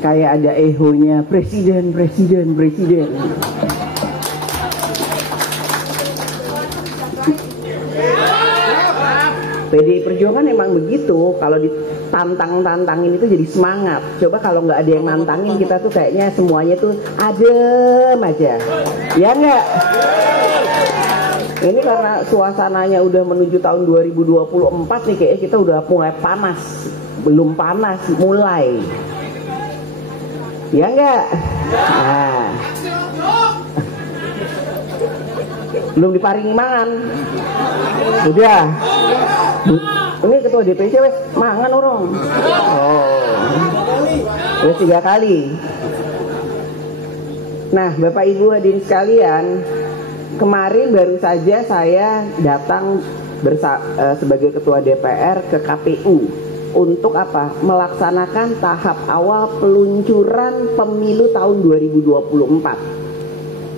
kayak ada ehonya presiden. PDI Perjuangan emang begitu, kalau ditantangin itu jadi semangat. Coba kalau nggak ada yang nantangin, kita tuh kayaknya semuanya tuh adem aja, ya nggak? Ini karena suasananya udah menuju tahun 2024 nih, kayaknya kita udah mulai panas. Belum panas, mulai. Ya nggak? Nah. Belum diparingi mangan. Udah. Ini ketua DPC wes mangan orang. Oh. Wes 3 kali. Nah, Bapak Ibu hadirin sekalian, kemarin baru saja saya datang sebagai ketua DPR ke KPU untuk apa? Melaksanakan tahap awal peluncuran pemilu tahun 2024.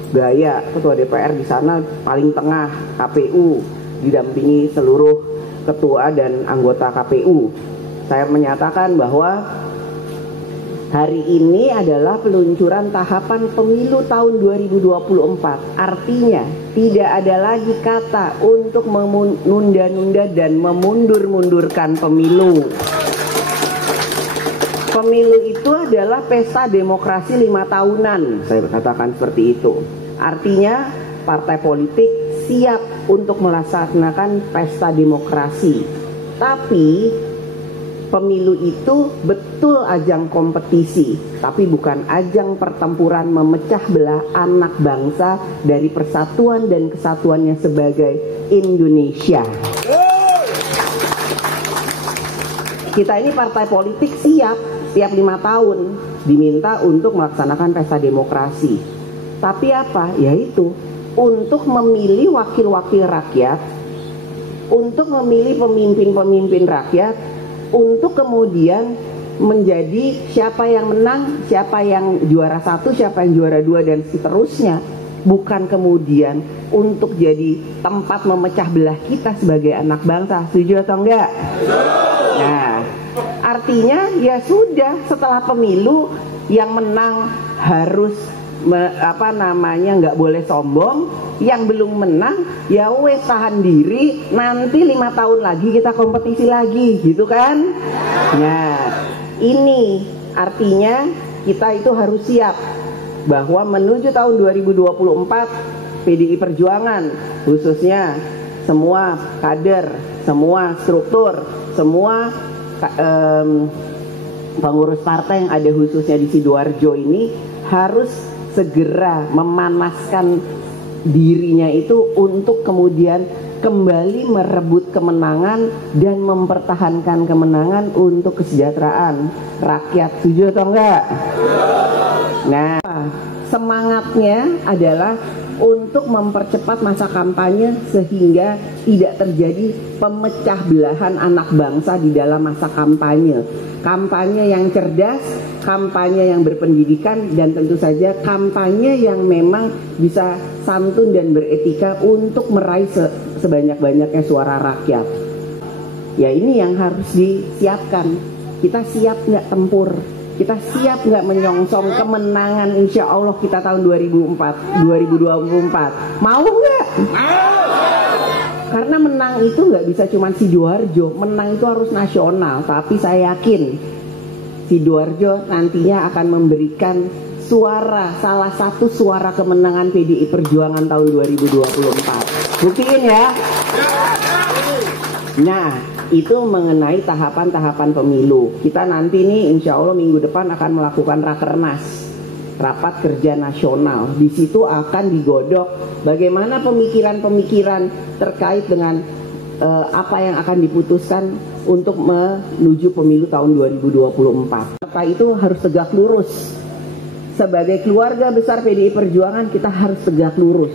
Gaya ketua DPR di sana paling tengah KPU, didampingi seluruh ketua dan anggota KPU. Saya menyatakan bahwa hari ini adalah peluncuran tahapan pemilu tahun 2024. Artinya tidak ada lagi kata untuk menunda-nunda dan memundur-mundurkan pemilu. Pemilu itu adalah pesta demokrasi 5 tahunan, saya katakan seperti itu. Artinya partai politik siap untuk melaksanakan pesta demokrasi. Tapi pemilu itu betul ajang kompetisi, tapi bukan ajang pertempuran memecah belah anak bangsa dari persatuan dan kesatuannya sebagai Indonesia. Kita ini partai politik siap 5 tahun diminta untuk melaksanakan pesta demokrasi. Tapi apa? Yaitu untuk memilih wakil-wakil rakyat, untuk memilih pemimpin-pemimpin rakyat, untuk kemudian menjadi siapa yang menang, siapa yang juara 1, siapa yang juara 2 dan seterusnya. Bukan kemudian untuk jadi tempat memecah belah kita sebagai anak bangsa. Setuju atau enggak? Nah, artinya ya sudah, setelah pemilu yang menang harus nggak boleh sombong, yang belum menang ya wes tahan diri, nanti 5 tahun lagi kita kompetisi lagi, gitu kan? Nah, ini artinya kita itu harus siap bahwa menuju tahun 2024 PDI Perjuangan khususnya semua kader, semua struktur, semua pengurus partai yang ada khususnya di Sidoarjo ini harus segera memanaskan dirinya itu untuk kemudian kembali merebut kemenangan dan mempertahankan kemenangan untuk kesejahteraan rakyat. Setuju atau enggak? Nah, semangatnya adalah untuk mempercepat masa kampanye sehingga tidak terjadi pemecah belahan anak bangsa di dalam masa kampanye. Kampanye yang cerdas, kampanye yang berpendidikan, dan tentu saja kampanye yang memang bisa santun dan beretika untuk meraih sebanyak-banyaknya suara rakyat. Ya, ini yang harus disiapkan. Kita siap nggak tempur? Kita siap nggak menyongsong kemenangan insya Allah kita tahun 2024? Mau nggak? Karena menang itu nggak bisa cuma Sidoarjo, menang itu harus nasional. Tapi saya yakin Sidoarjo nantinya akan memberikan suara, salah satu suara kemenangan PDI Perjuangan tahun 2024. Buktiin ya. Nah, itu mengenai tahapan-tahapan pemilu. Kita nanti nih insya Allah minggu depan akan melakukan rakernas, rapat kerja nasional. Di situ akan digodok bagaimana pemikiran-pemikiran terkait dengan apa yang akan diputuskan untuk menuju pemilu tahun 2024. Maka itu harus tegak lurus. Sebagai keluarga besar PDI Perjuangan kita harus tegak lurus.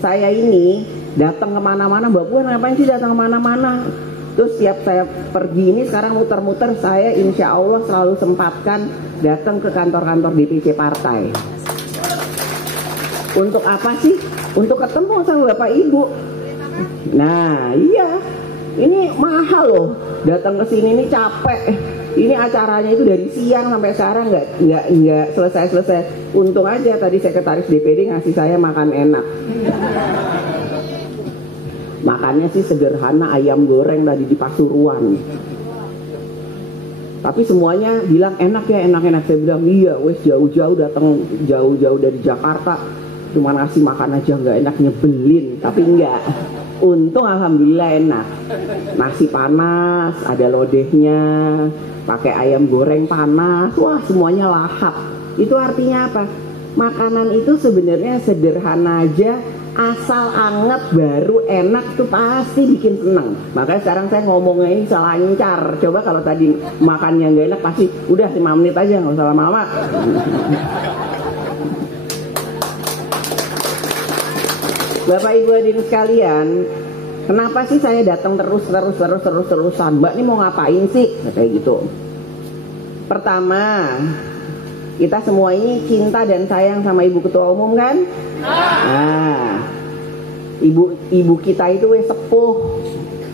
Saya ini datang kemana-mana, Mbak Puan ngapain sih datang kemana-mana? Terus setiap saya pergi ini sekarang muter-muter, saya insya Allah selalu sempatkan datang ke kantor-kantor DPC partai. Untuk apa sih? Untuk ketemu sama Bapak Ibu. Nah iya, ini mahal loh. Datang ke sini ini capek. Ini acaranya itu dari siang sampai sekarang nggak selesai. Untung aja tadi sekretaris DPD ngasih saya makan enak. Makannya sih sederhana, ayam goreng tadi di Pasuruan. Tapi semuanya bilang enak ya, enak. Saya bilang iya, wes jauh-jauh datang jauh-jauh dari Jakarta, cuma ngasih makan aja nggak enak, nyebelin. Tapi enggak. Untung alhamdulillah enak. Nasi panas, ada lodehnya, pakai ayam goreng panas, wah semuanya lahap. Itu artinya apa? Makanan itu sebenarnya sederhana aja, asal anget baru enak tuh pasti bikin seneng. Makanya sekarang saya ngomongnya ini lancar. Coba kalau tadi makannya nggak enak pasti udah 5 menit aja, nggak usah lama-lama. Bapak Ibu hadirin sekalian, kenapa sih saya datang terusan? Mbak ini mau ngapain sih? Kayak gitu. Pertama, kita semua ini cinta dan sayang sama Ibu Ketua Umum kan? Nah, ibu kita itu sepuh,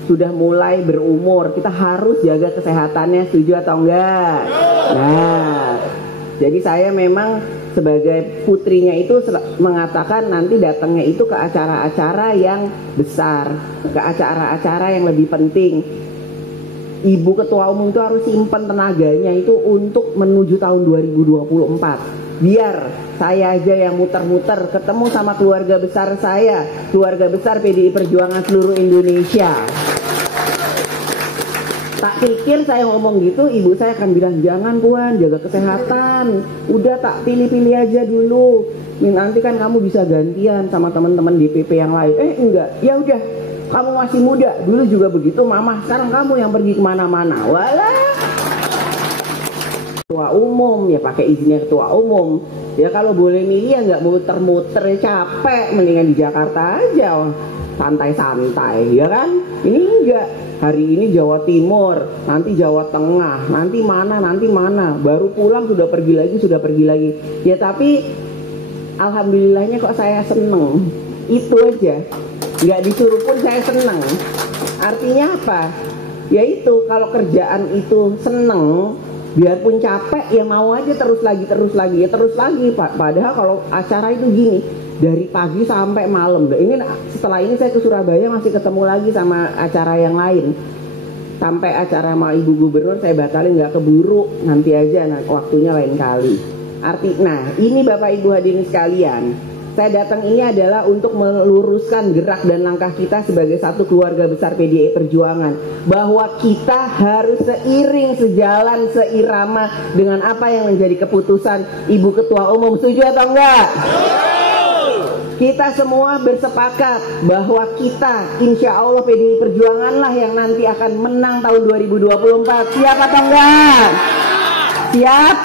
sudah mulai berumur. Kita harus jaga kesehatannya, setuju atau enggak? Nah, jadi saya memang sebagai putrinya itu mengatakan nanti datangnya itu ke acara-acara yang besar, ke acara-acara yang lebih penting. Ibu Ketua Umum itu harus simpen tenaganya itu untuk menuju tahun 2024. Biar saya aja yang muter-muter ketemu sama keluarga besar saya, keluarga besar PDI Perjuangan seluruh Indonesia. Tak pikir saya ngomong gitu, ibu saya akan bilang, jangan Puan, jaga kesehatan. Udah tak pilih-pilih aja dulu. Nanti kan kamu bisa gantian sama teman-teman DPP yang lain. Enggak, ya udah. Kamu masih muda, dulu juga begitu Mama. Sekarang kamu yang pergi kemana-mana. Walah. Ketua umum, ya pakai izinnya ketua umum. Ya kalau boleh milih ya nggak muter-muter, capek. Mendingan di Jakarta aja, santai-santai, ya kan? Ini enggak. Hari ini Jawa Timur, nanti Jawa Tengah, nanti mana, baru pulang sudah pergi lagi. Ya tapi alhamdulillahnya kok saya seneng, itu aja, nggak disuruh pun saya seneng. Artinya apa? Yaitu kalau kerjaan itu seneng, biarpun capek ya mau aja terus lagi. Padahal kalau acara itu gini, dari pagi sampai malam. Ini setelah ini saya ke Surabaya masih ketemu lagi sama acara yang lain. Sampai acara sama Ibu Gubernur saya batalin, nggak keburu, nanti aja, waktunya lain kali. Nah ini Bapak Ibu hadirin sekalian, saya datang ini adalah untuk meluruskan gerak dan langkah kita sebagai satu keluarga besar PDI Perjuangan, bahwa kita harus seiring, sejalan, seirama dengan apa yang menjadi keputusan Ibu Ketua Umum. Setuju atau enggak? Kita semua bersepakat bahwa kita insya Allah PDI Perjuangan lah yang nanti akan menang tahun 2024. Siap atau enggak? Siap?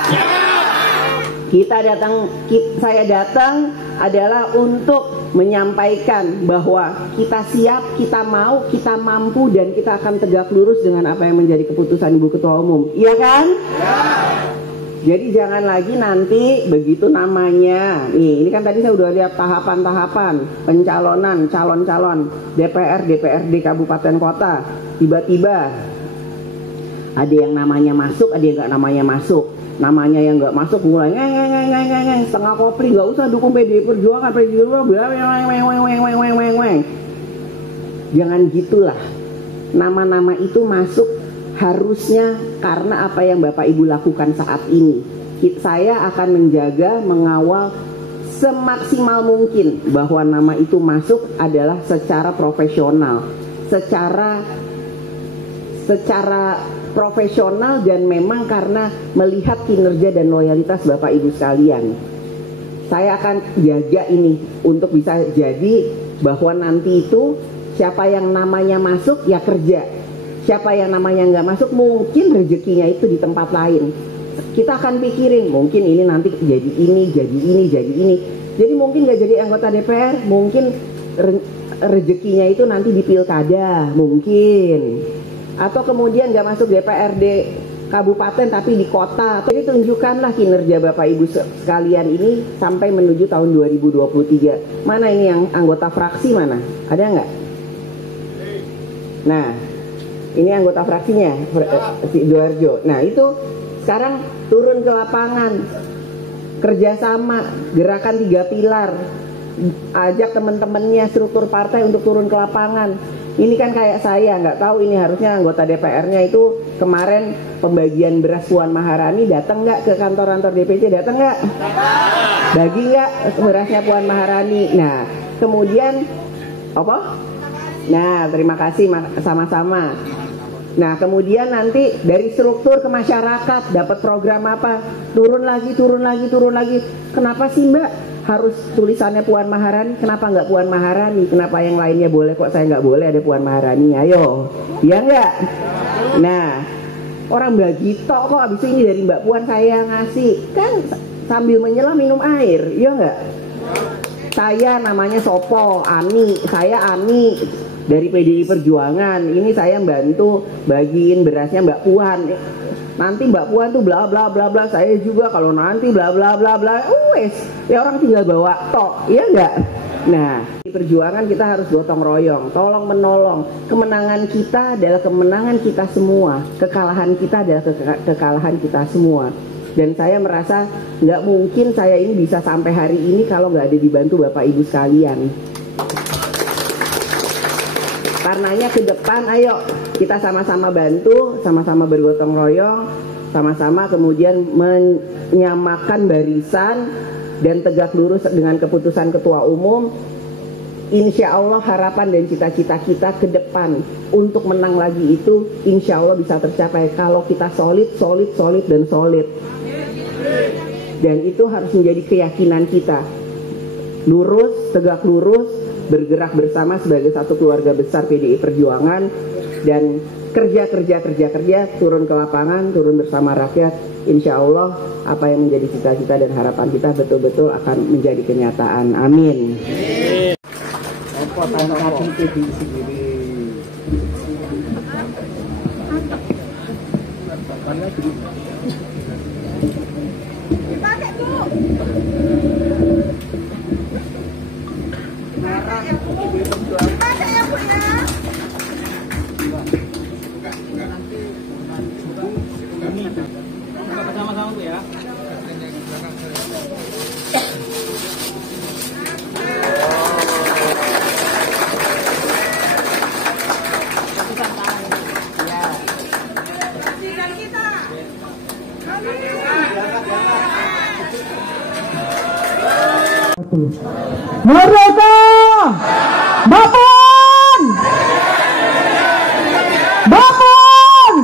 Saya datang adalah untuk menyampaikan bahwa kita siap, kita mau, kita mampu, dan kita akan tegak lurus dengan apa yang menjadi keputusan Ibu Ketua Umum. Iya kan? Ya. Jadi jangan lagi nanti begitu namanya. Ini kan tadi saya udah lihat tahapan-tahapan pencalonan calon-calon DPR, DPRD kabupaten kota. Tiba-tiba ada yang namanya masuk, ada yang nggak namanya masuk. Namanya yang nggak masuk mulai ngeng setengah kopling, nggak usah dukung PDI Perjuangan, jangan gitulah. Nama-nama itu masuk harusnya karena apa yang Bapak Ibu lakukan saat ini. Saya akan menjaga, mengawal semaksimal mungkin bahwa nama itu masuk adalah secara profesional, secara profesional, dan memang karena melihat kinerja dan loyalitas Bapak Ibu sekalian. Saya akan jaga ini untuk bisa jadi bahwa nanti itu siapa yang namanya masuk ya kerja. Siapa yang namanya nggak masuk mungkin rezekinya itu di tempat lain. Kita akan pikirin mungkin ini nanti jadi ini. Jadi mungkin nggak jadi anggota DPR, mungkin rezekinya itu nanti di pilkada mungkin. Atau kemudian nggak masuk DPRD kabupaten tapi di kota. Jadi tunjukkanlah kinerja Bapak Ibu sekalian ini sampai menuju tahun 2023. Mana ini yang anggota fraksi mana? Ada nggak? Nah, ini anggota fraksinya si Doarjo. Nah itu sekarang turun ke lapangan, kerjasama, gerakan 3 pilar, ajak teman-temannya struktur partai untuk turun ke lapangan. Ini kan kayak saya, nggak tahu ini harusnya anggota DPR-nya itu kemarin pembagian beras Puan Maharani datang nggak ke kantor-kantor DPC, datang nggak? Bagi nggak berasnya Puan Maharani? Nah, kemudian apa? Nah, terima kasih sama-sama. Nah, kemudian nanti dari struktur ke masyarakat dapat program apa? Turun lagi. Kenapa sih Mbak? Harus tulisannya Puan Maharani, kenapa nggak Puan Maharani? Kenapa yang lainnya boleh kok saya nggak boleh ada Puan Maharani? Ayo, iya nggak? Nah, orang bagi tok kok, abis itu ini dari Mbak Puan saya ngasih, kan sambil menyelam minum air, iya nggak? Saya namanya Sopo, saya Ani dari PDI Perjuangan, ini saya bantu bagiin berasnya Mbak Puan. Nanti Mbak Puan tuh bla bla bla bla, saya juga kalau nanti bla bla bla bla, wes ya orang tinggal bawa tok, iya enggak? Nah, di perjuangan kita harus gotong royong, tolong menolong. Kemenangan kita adalah kemenangan kita semua, kekalahan kita adalah kekalahan kita semua. Dan saya merasa nggak mungkin saya ini bisa sampai hari ini kalau nggak ada dibantu Bapak Ibu sekalian. Karenanya ke depan ayo kita sama-sama bantu, sama-sama bergotong royong, sama-sama kemudian menyamakan barisan dan tegak lurus dengan keputusan Ketua Umum. Insya Allah harapan dan cita-cita kita ke depan untuk menang lagi itu insya Allah bisa tercapai kalau kita solid dan solid. Dan itu harus menjadi keyakinan kita. Lurus, tegak lurus, bergerak bersama sebagai satu keluarga besar PDI Perjuangan dan kerja turun ke lapangan, turun bersama rakyat. Insya Allah apa yang menjadi cita-cita dan harapan kita betul-betul akan menjadi kenyataan. Amin. Sama-sama Bu ya. Merdeka! Bapun! Bapun!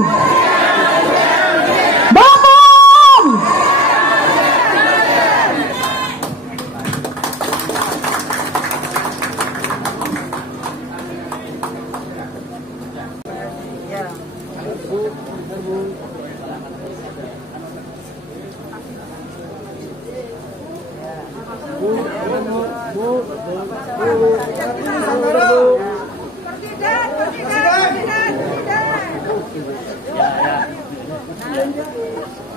Bapun! Presiden.